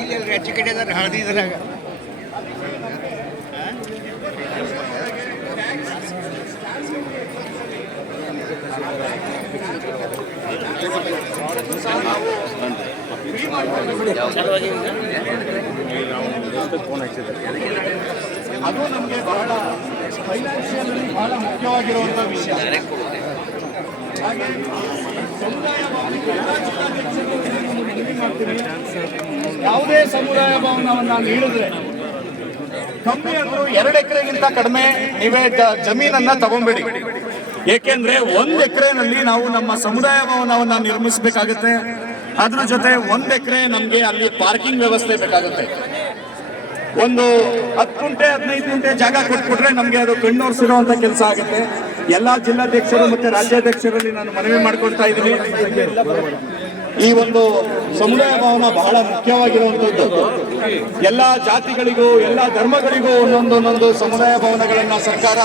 ಇಲ್ಲಿ ಹೆಚ್ಚು ಕಡೆ ಅದಾರ, ಹಳದಿ ಇದ್ರಾಗ. ಅದು ನಮಗೆ ಬಹಳ ಫೈನಾನ್ಷಿಯಲ್ ಬಹಳ ಮುಖ್ಯವಾಗಿರುವಂಥ ವಿಷಯ. ಹಾಗೆ ಸಮುದಾಯ ಭವನಕ್ಕೆ ಯಾವುದೇ ಸಮುದಾಯ ಭವನವನ್ನ ನೀಡಿದ್ರೆ ಕಮ್ಮಿ ಅಂದ್ರೆ ಎರಡು ಎಕರೆಗಿಂತ ಕಡಿಮೆ ನೀವೇ ಜಮೀನನ್ನ ತಗೊಂಬೇಡಿ. ಏಕೆಂದ್ರೆ ಒಂದ್ ಎಕರೆನಲ್ಲಿ ನಾವು ನಮ್ಮ ಸಮುದಾಯ ಭವನವನ್ನ ನಿರ್ಮಿಸಬೇಕಾಗುತ್ತೆ. ಅದ್ರ ಜೊತೆ ಒಂದ್ ಎಕರೆ ನಮ್ಗೆ ಅಲ್ಲಿ ಪಾರ್ಕಿಂಗ್ ವ್ಯವಸ್ಥೆ ಬೇಕಾಗುತ್ತೆ. ಒಂದು ಹತ್ತು ಗುಂಟೆ, ಹದಿನೈದು ಗುಂಟೆ ಜಾಗ ಕೊಟ್ಬಿಟ್ರೆ ನಮ್ಗೆ ಅದು ಕಣ್ಣೋರ್ಸಿರುವಂತ ಕೆಲಸ ಆಗುತ್ತೆ. ಎಲ್ಲಾ ಜಿಲ್ಲಾಧ್ಯಕ್ಷರು ಮತ್ತೆ ರಾಜ್ಯಾಧ್ಯಕ್ಷರಲ್ಲಿ ನಾನು ಮನವಿ ಮಾಡ್ಕೊಳ್ತಾ ಇದ್ದೀನಿ. ಈ ಒಂದು ಸಮುದಾಯ ಭವನ ಬಹಳ ಮುಖ್ಯವಾಗಿರುವಂತದ್ದು. ಎಲ್ಲಾ ಜಾತಿಗಳಿಗೂ ಎಲ್ಲಾ ಧರ್ಮಗಳಿಗೂ ಒಂದೊಂದು ಒಂದೊಂದು ಸಮುದಾಯ ಭವನಗಳನ್ನ ಸರ್ಕಾರ